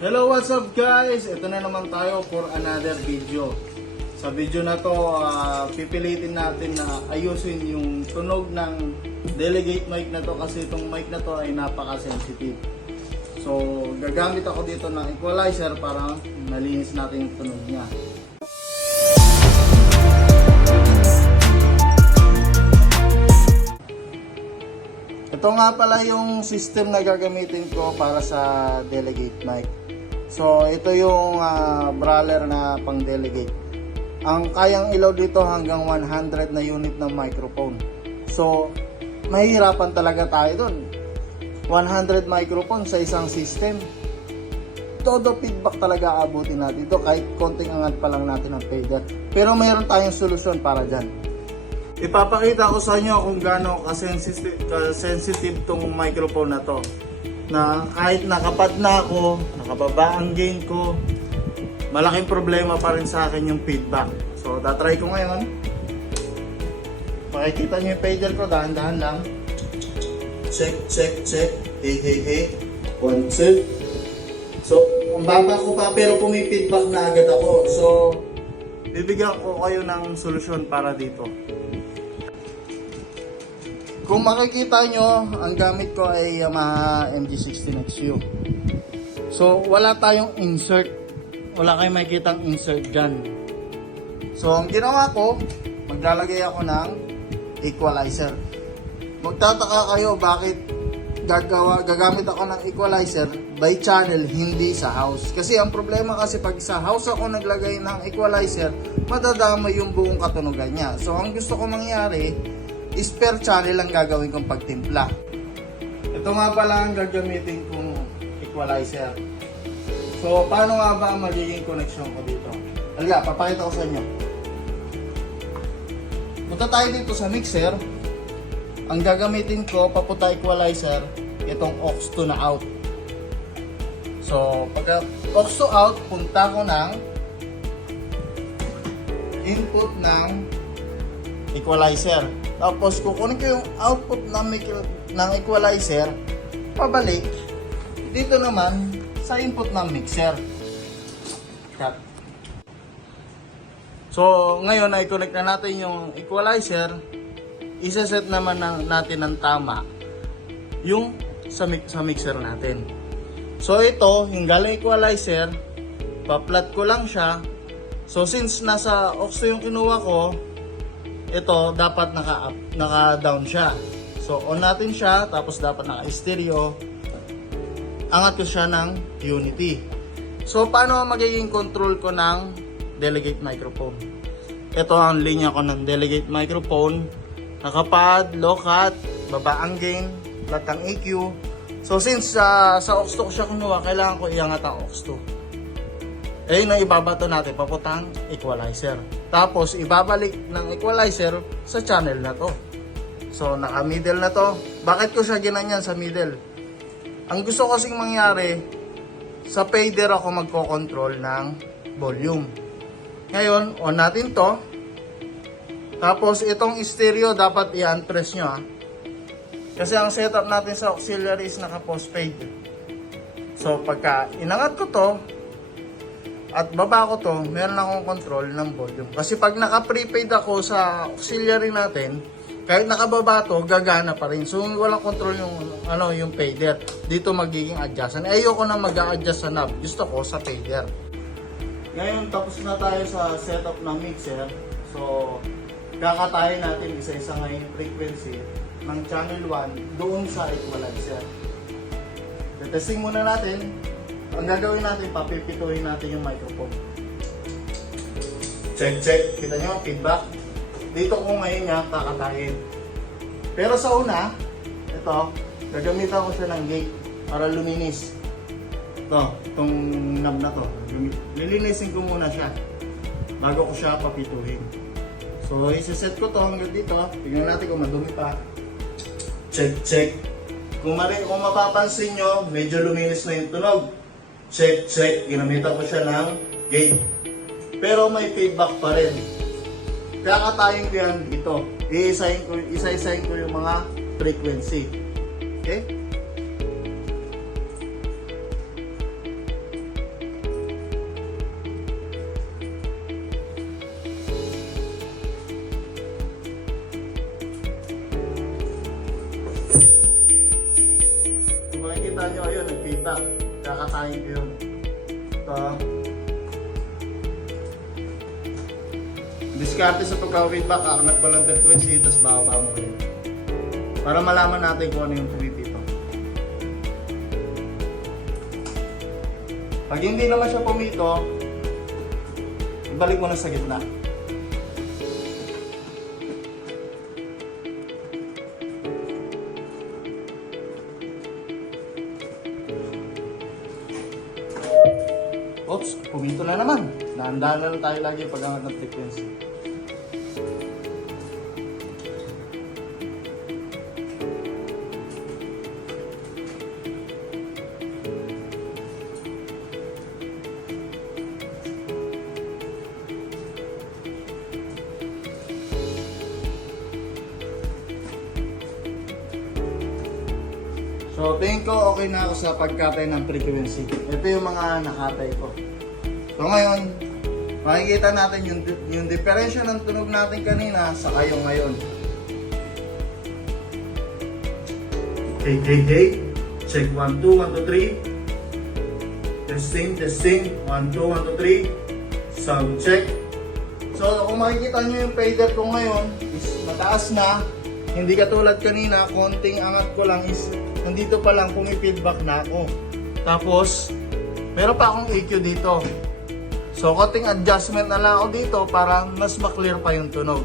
Hello, what's up guys? Ito na naman tayo for another video. Sa video na to, pipilitin natin na ayusin yung tunog ng delegate mic na to kasi itong mic na to ay napaka-sensitive. So, gagamit ako dito ng equalizer para malinis natin yung tunog niya. Ito nga pala yung system na gagamitin ko para sa delegate mic. So, ito yung brawler na pang delegate. Ang kayang ilaw dito hanggang 100 na unit ng microphone. So, mahihirapan talaga tayo dun. 100 microphone sa isang system. Todo feedback talaga aabutin natin dito kahit konting angat pa lang natin ng fader. Pero mayroon tayong solusyon para dyan. Ipapakita ko sa inyo kung gaano ka-sensitive tong microphone na to. Na kahit nakapat na ako, nakababa ang gain ko, malaking problema pa rin sa akin yung feedback. So, tatry ko ngayon. Makikita nyo yung fader ko, dahan-dahan lang. Check, check, check. Hey, hey, hey. 1, 2. So, ang baba ko pa pero pumipidback na agad ako. So, bibigyan ko kayo ng solusyon para dito. Kung makikita nyo, ang gamit ko ay Yamaha MG16XU. So, wala tayong insert. Wala kayong makikitang insert dyan. So, ang ginawa ko, maglalagay ako ng equalizer. Magtataka kayo bakit gagamit ako ng equalizer by channel, hindi sa house. Kasi ang problema kasi pag sa house ako naglagay ng equalizer, madadamay yung buong katunugan niya. So, ang gusto ko mangyari, is per channel ang gagawin kong pagtimpla. Ito nga pala ang gagamitin kong equalizer. So, paano nga ba ang magiging connection ko dito? Halika, papakita ko sa inyo. Punta tayo dito sa mixer. Ang gagamitin ko, papunta equalizer, itong aux 2 na out. So, pagka aux 2 out, punta ko ng input ng equalizer. Tapos kukunin ko yung output ng equalizer, pabalik dito naman sa input ng mixer. Cut. So, ngayon ay connect na natin yung equalizer. Isa-set naman natin ng tama yung sa mixer natin. So, ito, yung galing equalizer, pa-flat ko lang siya. So, since nasa aux yung kinuha ko, ito dapat naka-down siya. So, on natin siya, tapos dapat naka-stereo. Angat ko siya ng unity. So, paano magiging control ko ng delegate microphone? Ito ang linya ko ng delegate microphone. Nakapad, low cut, baba ang gain, flat ang EQ. So, since sa aux 2 ko siya kinuha, kailangan ko iangat ang aux 2. Eh, na ibabato natin papuntang equalizer. Tapos, ibabalik ng equalizer sa channel na to. So, naka-middle na to. Bakit ko siya ginanyan sa middle? Ang gusto ko kasing mangyari, sa fader ako magko-control ng volume. Ngayon, on natin to. Tapos, itong stereo dapat i-unpress nyo. Kasi ang setup natin sa auxiliary is naka-post fade. So, pagka inangat ko to, at baba ko to, meron akong control ng volume. Kasi pag naka-prepaid ako sa auxiliary natin, kahit nakababa to, gagana pa rin. So, walang control yung fader. Dito magiging adjustment. Ayoko na mag-a-adjust sa knob. Gusto ko sa fader. Ngayon, tapos na tayo sa setup ng mixer. So, kakatayin natin isa-isa ngayon frequency ng channel 1 doon sa equalizer. Testing muna natin. Ang gagawin natin, papipituhin natin yung microphone. Check, check. Kita nyo, feedback. Dito ko ngayon nga kakatayin. Pero sa una, ito, gagamitan ko siya ng gate para luminis. Itong knob na to. Lilinisin ko muna siya bago ko siya papituhin. So, isa-set ko to hanggang dito. Tignan natin kung madumi pa. Check, check. Kung mapapansin nyo, medyo luminis na yung tunog. Check, check. Ginamitan ko siya ng gate. Pero may feedback pa rin. Kakatayin ko yan dito. Isa-isahin ko yung mga frequency. Okay? feedback. Kakatayin ko yun. Ito. Diskarte sa pagka-feedback, kakanat mo lang frequency, tapos bababa mo rin. Para malaman natin kung ano yung pumipito. Pag hindi naman siya pumito, ibalik mo na sa gitna. Oops, pumito na naman. Dahan-dahan na lang tayo lagi pag-angat ng frequency. So, tingin ko okay na ako sa pagkatay ng frequency. Ito yung mga nakatay ko. So, ngayon, makikita natin yung diferensya ng tunog natin kanina sa kayo ngayon. Hey, hey, hey. Check 1, 2, 1, 2, 3. Testing, testing. 1, 2, 1, 2, 3. Sound check. So, kung makikita nyo yung fader ko ngayon is mataas na. Hindi katulad kanina, konting angat ko lang is nandito pa lang pumipidback na ako. Tapos, meron pa akong EQ dito. So, konting adjustment na lang ako dito para mas maklear pa yung tunog.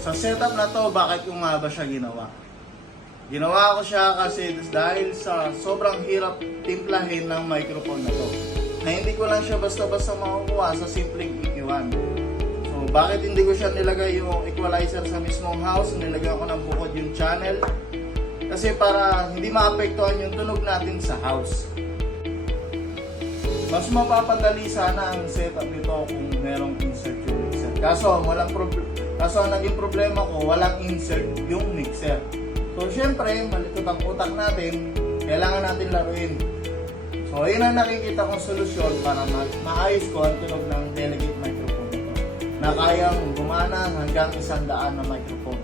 Sa setup na to, bakit ko nga ba siya ginawa? Ginawa ko siya kasi dahil sa sobrang hirap timplahin ng microphone na to. Na hindi ko lang siya basta-basta makukuha sa simpleng EQ1. So, bakit hindi ko siya nilagay yung equalizer sa mismong house? Nilagay ko ng bukod yung channel. Kasi para hindi maapektuhan yung tunog natin sa house. Mas mapapadali sana ang setup nito kung merong insert yung mixer. Kaso ang naging problema ko, walang insert yung mixer. So syempre, malikot ang utak natin, kailangan natin laruin. So yun ang nakikita kong solusyon para maayos ko ang tunog ng delegate microphone nito. Na kayang gumana hanggang 100 na microphone.